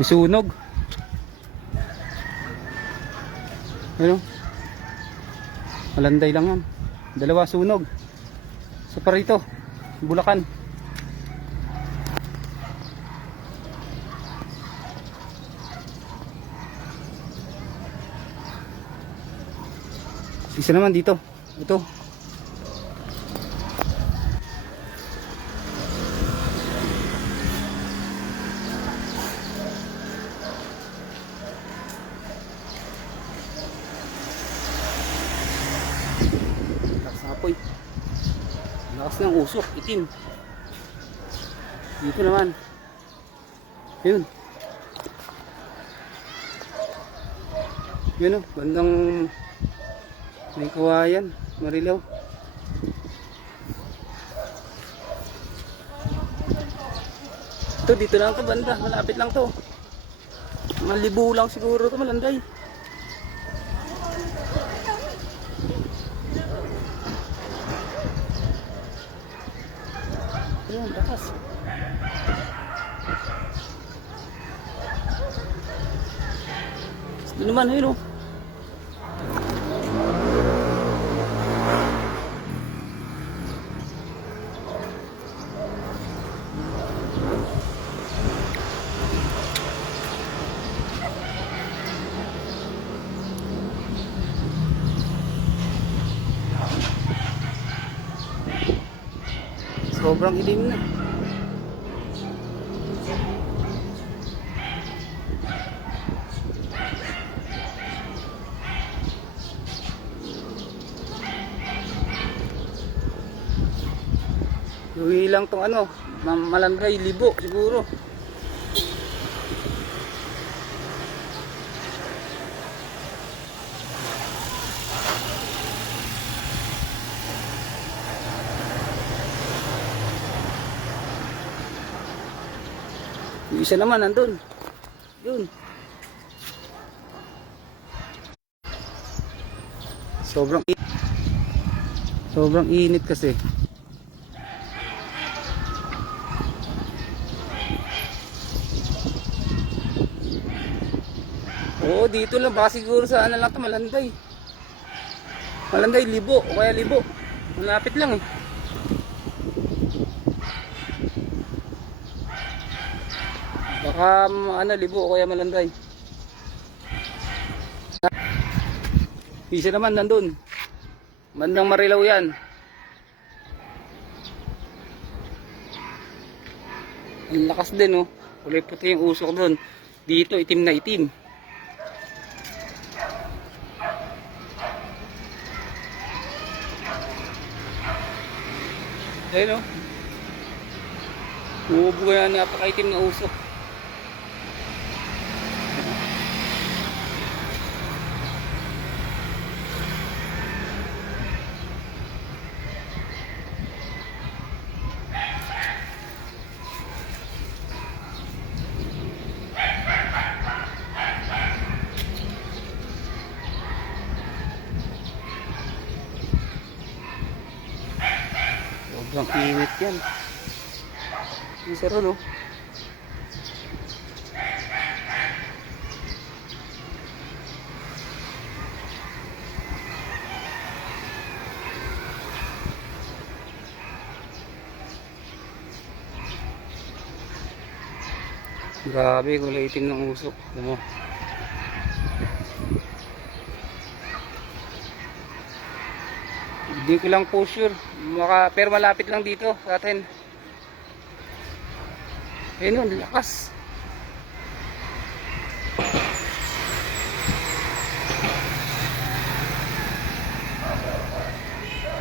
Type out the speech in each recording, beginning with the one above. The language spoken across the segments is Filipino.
May sunog. Ano? Malanday lang yan. Dalawa sunog. Sa parito. Bulacan. Isa naman dito. Ito. Lakas apoy. Lakas ng usok. Itim. Dito naman. Yun. Yun o. Bandang may kawayan. Marilaw. Ito dito lang to banda. Malapit lang to. Mga libo lang siguro to malanday. Ayun, lakas. Ito naman, ayun oh. Sobrang ilim na. Yung lang tong ano, ma- malandray, libo siguro. Yung isa naman nandun. Yun. Sobrang init. Sobrang init kasi. Oo, dito lang. Baka siguro sa ano lang ito, malanday. Malanday, libo. O kaya libo. Malapit lang eh. Baka ano, libo o kaya malanday. Isa naman nandun. Bandang Marilaw yan. Ang lakas din oh. Kulay puti yung usok doon. Dito itim na itim. Ayun oh. Umubo yan napakaitim na usok. Sobrang init yan. Isa ron oh. Grabe, kulay itim ng usok. Alam mo. Hindi ko lang po sure. Maka, pero malapit lang dito sa atin. Ayun yun, lakas.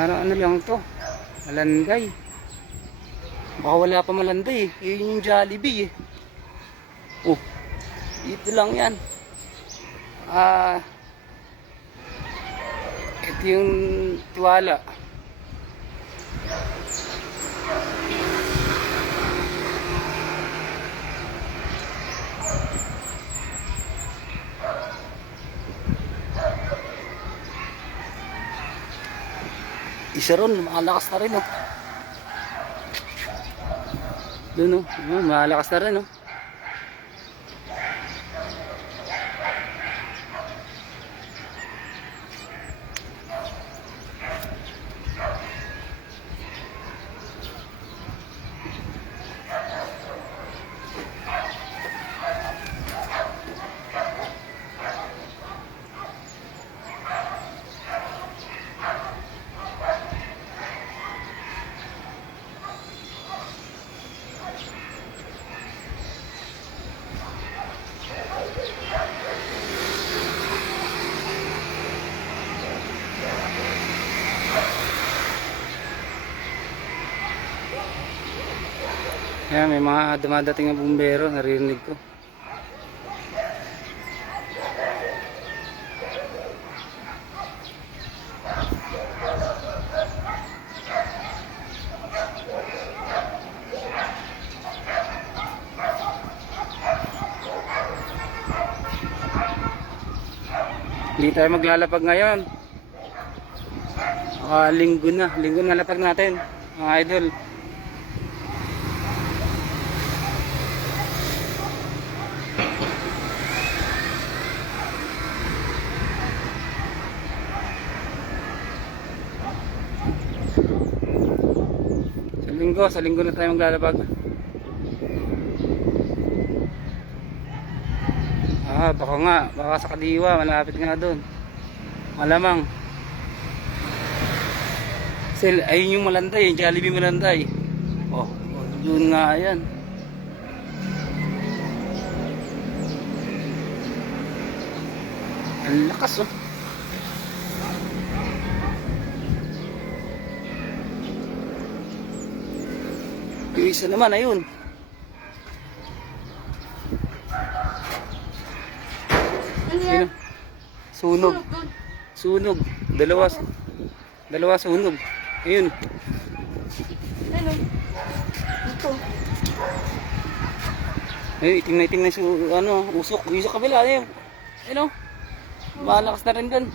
Ano, ano lang to? Malanday. Baka wala pa malanday eh. Yun yung Jollibee eh. Oh, dito lang yan. Ah, ito yung tiwala. Isa ron, malakas na rin oh. Doon oh, malakas na rin oh. Kaya may mga dumadating na bumbero, naririnig ko. Hindi tayo maglalapag ngayon. Ah, linggo na. Linggo na lapag natin. Mga idol. Linggo, sa linggo na tayo maglalapag. Ah, baka nga, baka sa Kadiwa, malapit nga doon. Malamang. Sel, ayun yung malanday, yung Jollibee malanday. Oh, oh, yun nga yan. Ang lakas oh. Isa naman, ayun. Sino? Sunog. Sunog. Dalawa. Dalawa sunog. Ayun. Ano? Ito. Ayun, itim na itim na su ano, usok. Sa kabila, ayun. Ayun. Malakas na rin dun.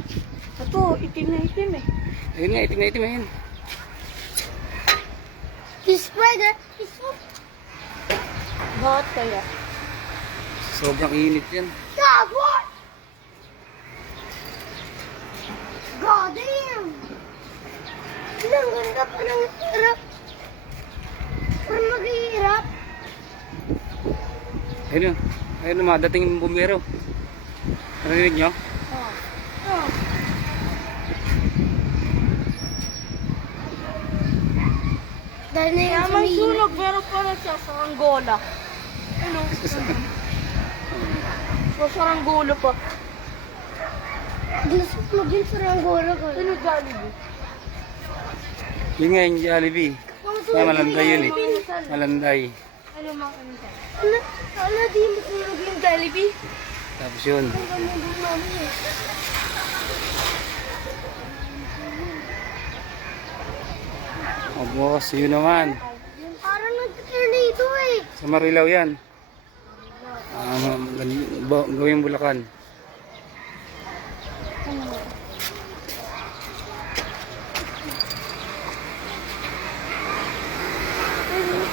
Ito, itim na itim eh. Ayun nga, itim na itim ayun. This spider. Bakit kaya? Sobrang init yan. What? God damn! Ang ganda pa ng hirap. Parang maghihirap. Ayun oh. Ayun oh, dating yung bumbero. Narinig nyo? Dahil na yung may sunog, meron pa na siya sa Angola. Ano? Sa Saranggola pa. Gusto mo din sa Saranggola ka. Ano Jollibee? Yun nga yung Jollibee. Kaya malanday yun eh. Malanday. Ano mga ano? Ano? Ano di mo sunog yung Jollibee? Tapos yun. Ang ganda doon namin eh. Boss, yun naman. Parang nag-tornado eh. Sa Marilao yan. Ah, gal- ba- gawing Bulacan.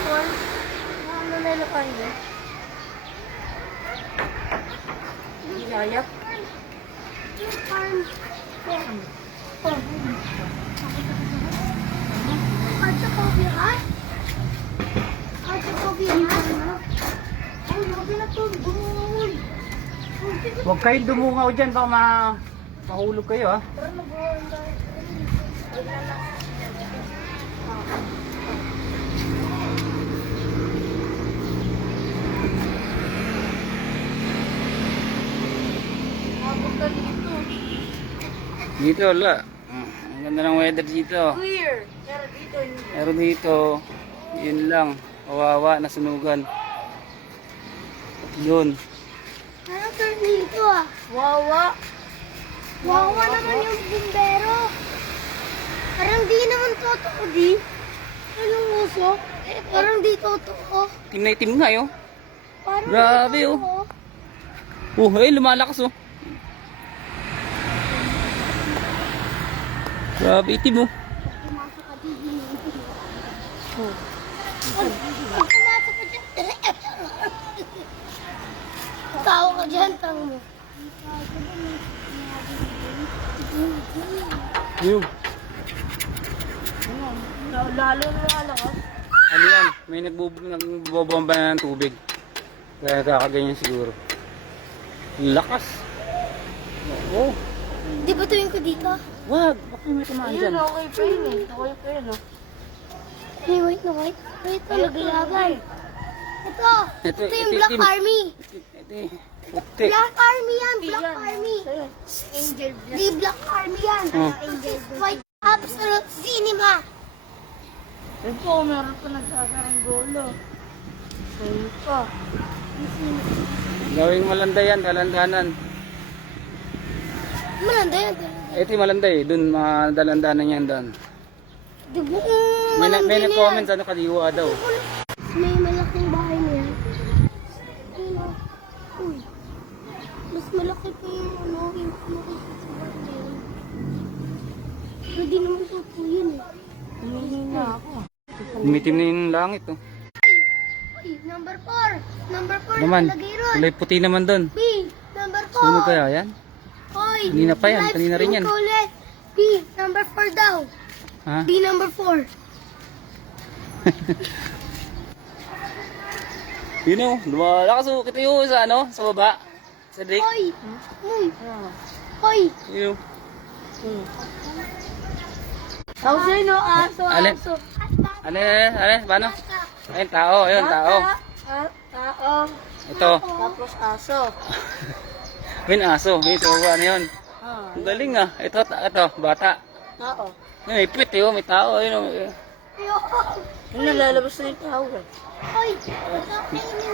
Ano na lakan yun? Ginayap? At sa coffee hot? At sa coffee hot? Ay, grabe na to. Gumul. Huwag kayong dumungaw dyan, baka ma mahulog kayo ah. Dito. Wala. Ang ganda ng weather dito. Clear. Pero dito, hindi. Pero dito, yun lang. Kawawa, nasunugan. Yun. Ano turn dito ah? Wawa. Wawa naman yung bumbero. Parang di naman totoo di. Anong uso? Parang di totoo. Itim na itim nga yun. Parang Grabe, di oh. totoo. Oh, ay lumalakas oh. Grabe itim oh. Pumasok ka din. Oh. Pumasok ka dyan. Tao ka dyan, tang mo. Yun. Lalo na lalakas. Ano yan? May nagbobomba na ng tubig. Kaya kakaganyan siguro. Lakas. Oo. Di ba tuwing ko dito? Wag, bakit may tumaan dyan? okay pa yun eh. Okay pa yun, oh. Hey, wait na, wait. Wait, ito, naglaban. Ito, Ito, ito yung Black. Army. Ito eh. Puti. Black Army yan, Black Army. Angel Di Black Army yan. Oh. Angel White Absolute Cinema. Ito, meron pa nagsasarang golo. Ayun pa. Gawing malanday yan, dalandanan. Malanda yan. Ito yung malanday, dun mga dalandanan yan doon. Ba May, na- may malanda nag-comment ano kaliwa daw. May malaking bahay niya. Ayun o. Uy. Mas malaki pa yung ano, yung nakikita sa bahay na. Pero di naman totoo yun eh. Humihina ako. Umitim na yung langit oh. Uy, number 4. Number 4 Naman, nakalagay ron. kulay puti naman doon. B, number 4. Sino kaya yan? Hoy, Kanina pa yan, live kanina rin yan. ulit. B, number 4 daw. Ha? B, number 4. Yun oh, lumalakas oh. Kita yung sa ano, sa baba. Sa Drake. Hoy, uy. Hoy. Yun oh. Aso yun o, aso, Alin? aso. Ano, ano, ano, paano? Ayun, tao, ayun, tao. Tao. Ito, Tapos aso. ayun, aso. Ito, ano yun? Ah, Ang galing ah. Ito, ito, bata. Tao. Ayun, may pit eh, oh, may tao. Ayun, oh. Yung nalalabas na yung tao eh. Hoy,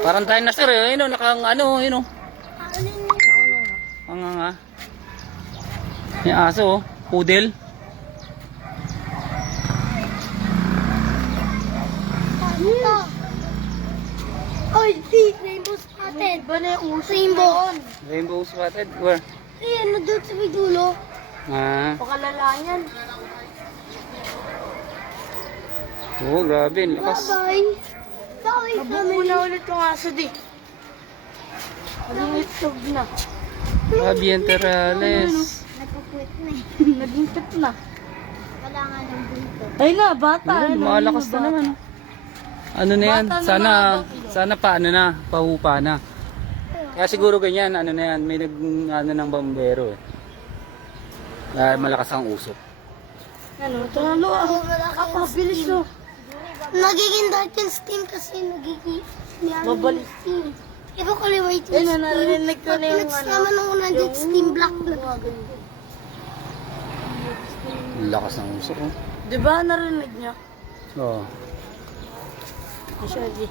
Parang dinosaur eh. Ayun, oh, nakang ano, ayun, oh. Ang nga. May aso, oh. Poodle. Hoy, di, rainbow spotted. Ba na yung uso? Rainbow. Rainbow spotted. Where? Eh, ano doon sa may dulo? Ah. Pakalalayan. Oo, grabe. ang Lakas. Bye-bye. Bye, family. na ulit yung aso di. Naging itlog na. Fabian Terrales. Nagpupuit na eh. Naging na. Wala nga ng bunto. Ay na, bata. Ano, malakas na naman. oh. Ano na yan? Bata na Sana, baklo. sana pa ano na, pahupa na. Kaya siguro ganyan, ano na yan, may nag, ano ng bombero eh. Dahil malakas ang usok. Ano, tunalo ako. Kapabilis no. Nagiging dark yung steam kasi nagiging Babalik. steam. Ikaw kaliwa yung Eh, na, narinig ko na yung ano, naman nung nandito steam black na. Ang lakas ng usok oh. Di ba narinig niya? Oo. Siya di.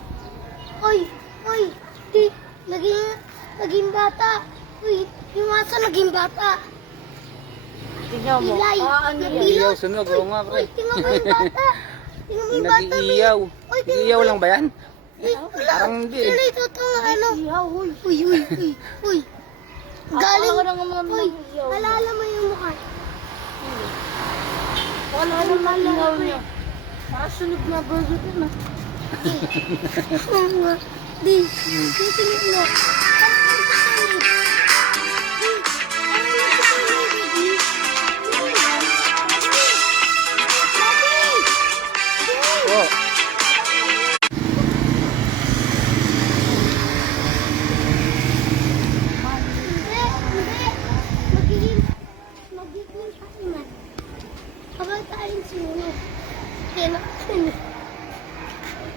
Oy, oy, di, naging, naging bata. Uy, yung aso naging bata. Tingnan mo. Pilay. Ah, ano yan? Iyaw, sunog. Oo nga, pre. Uy, tingnan mo yung bata. Tingnan mo yung bata. Nag-iiyaw. Uy, Iiyaw mo. lang ba yan? Uy, wala. Parang hindi ito itong ano? Iyaw, huy. Uy, uy, uy, uy. Galing. Ko lang naman Uy, alala mo yung mukha. Ko naman iyaw niya. Nakasunod na burger yun ah. Di, titingin mo.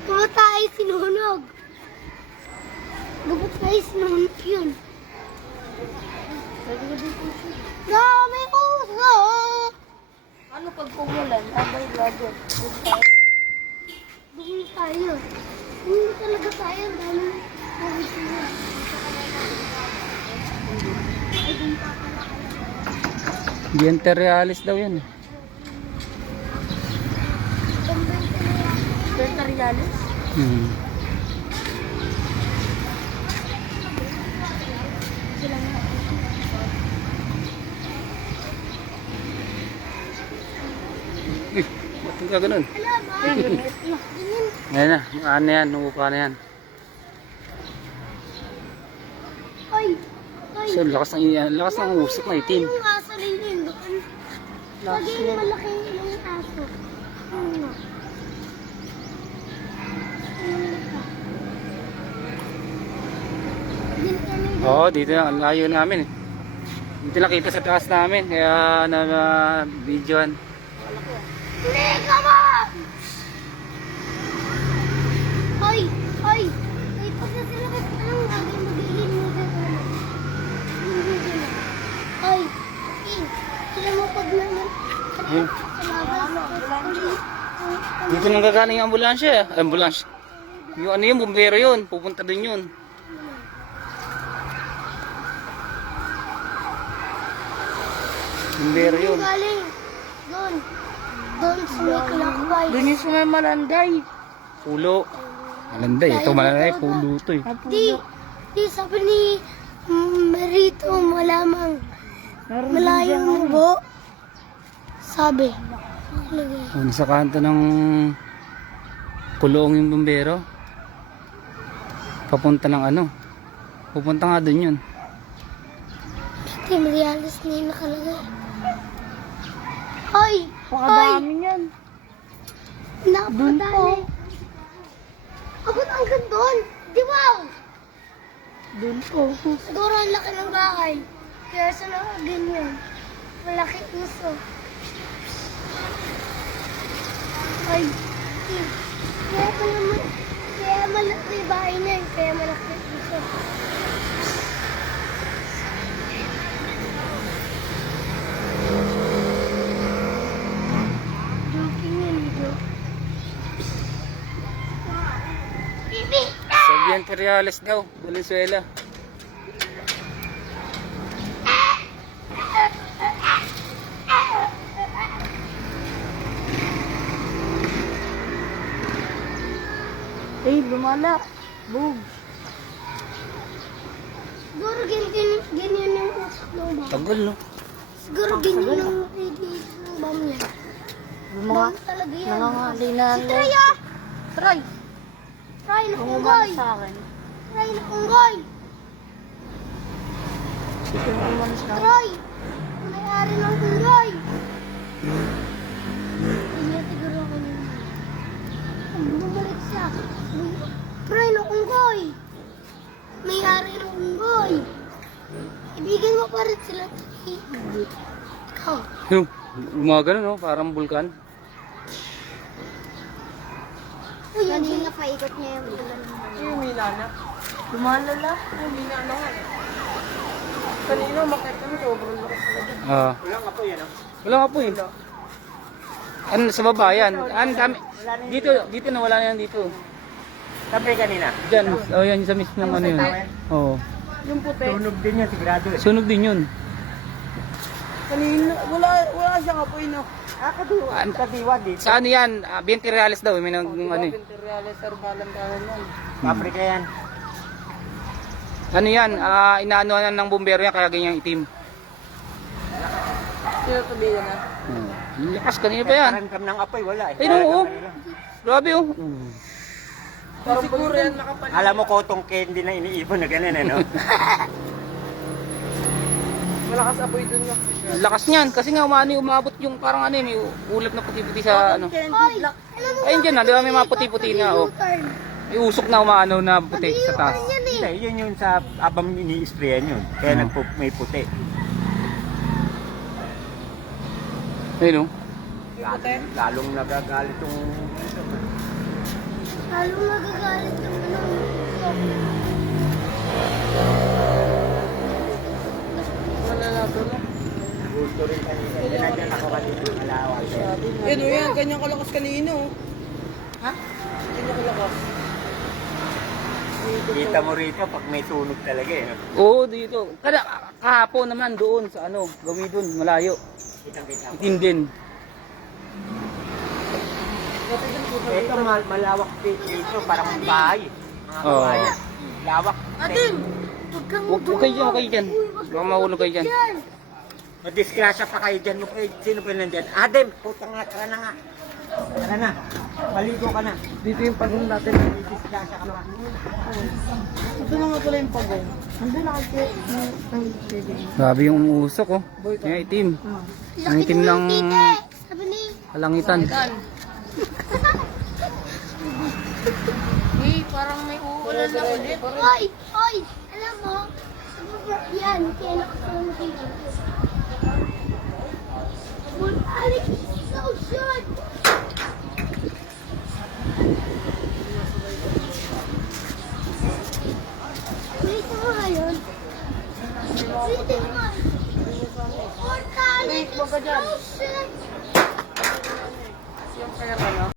Kapag tayo sinunog. Kapag tayo sinunog yun. Dami uso! Ano pag pumulan? Abay, brother. Bumili tayo. Bumili talaga tayo. Dami. Ay, pa pala. Diente Reales daw yan eh. Benta Reales? Hmm. Uy, ba't ka ganun? Ayan na, ano yan, umupa na yan. Ay! Ay! So, lakas ng, ang lakas ng usok na itim. Yung aso rin yun doon. Laging malaki yung aso. Ano Oo, dito na, layo namin eh. Dito nakita sa taas namin, kaya na, na videoan. Liga mo! Hoy! Hoy! Ay, pag na sila anong magiging mo sa ano? Hoy! King! Sila mo pag naman. Hmm. Dito nang gagaling ambulansya eh. Ambulansya. Yung ano yun, bumbero yun. Pupunta dun yun. Bumbero yun. Yung galing. Doon. Doon clockwise. Doon yung sa may malanday. Pulo. Malanday. Ito malanday. Pulo to eh. Di, di sabi ni Merito malamang malayong mubo. Sabi. Nakalagay. Kung sa kanto ng kulong yung bumbero. Papunta ng ano. Pupunta nga dun yun. Team Reales na yung nakalagay. Ay! Ay! Pakadami niyan. Napadali. Abot hanggang doon. Di wow! Doon po. Siguro ang laki ng bahay. Kaya sa nakaganyan. Malaki uso. Ay! eh, Kaya pa naman. Kaya malaki bahay na yun. Kaya malaki uso. Joking yun, joke. Bibi! Soviet Reales daw. Valenzuela. Lumala. Bug. Siguro ganyan, ganyan yung ng bomb. Tagal no. Siguro ganyan yung radiation bomb niya. Yung mga Bomb talaga yan. nangangali na. Si Try ah! Try. Try na Kung unggoy! umano sa akin. Try na unggoy! Kung umano sa akin. Try! May-ari ng unggoy! Hindi siguro ako yun. Bumalik siya, try na unggoy! May-ari ng unggoy! Ibigan mo pa rin sila. Ikaw. Yung umaga no. Parang bulkan. Uy, hindi na paikot niya yung bulan. Lumalala. Ay, hindi na ano nga. Kanina, makita mo, sobrang lakas talaga. Ah. Wala nga po yan. Wala nga po yun. Ano, sa baba yan. Ang dami. Dito, dito na wala na yan dito. Sabi kanina, Diyan, oh yan sa mismo ng ano yun. Oo. Yung puti. tunog din yan sigurado eh. Sunog din yun. Kanina, wala, wala siya kapoy, no? Ah, kadiwa. An- Kadiwa dito. Sa ano yan? Ah, 20 reales daw. May nang ano eh. Pinteriales, sir, balang kanan nun. Paprika yan. Ano yan? Ah, inaanuhan ng bumbero yan kaya ganyan itim. Sino sabihin na? Oh. Ang Lakas kanina pa yan. Karamdam ng apoy, wala eh. Ay, oo. Grabe oh. Parang siguro yan nakapal. Alam mo kotong candy na iniipon na ganun ano? Malakas apoy dun yung Ang Lakas niyan kasi nga umani umabot yung parang ano eh, may ulap na puti-puti sa ano. Ayun dyan na, di ba may mga puti-puti na oh. May usok na umaano na puti sa taas. Yan eh. Hindi, yun yung sa abang ini-sprayan yun. Kaya Hmm. nagpo, may puti. Ayun oh. Lalong, lalong nagagalit yung... Lalo magagalit yung ano. Wala na to na. Gusto rin kanina. Nandiyan ako kanina. Malawag. Yan o yan, ganyan kalakas kanino. Ha? Ganyan kalakas. Kita mo rito pag may tunog talaga eh. Oo, dito. Kada kahapon naman doon sa ano, gawi doon, malayo. Kitang-kita. Itim din. Ito mal malawak dito, parang bahay. Mga Oo. bahay. Lawak. Ating, huwag kang Huwag huwag kayo dyan, huwag kayo dyan. Baka mahulog kayo dyan. Yan. Madisgrasya pa kayo dyan. Eh, Sino pa nandyan? Adem, puta nga, tara na nga. Tara na. Maligo ka na. Dito yung pagong natin. Disgrasya ka pa. Ito na nga pala yung pagong. Nandun na kasi. Grabe yung usok oh. Yung itim. Ang Laki itim ng ng tite. Sabi ni, kalangitan. Eh, parang may uulan na ulit. Oy, oy, alam mo, sa yan, kaya nakasalang dito. Well, Alex is so short. Wait mo ngayon. Wait mo. Or Alex is so short. Yung kaya ano?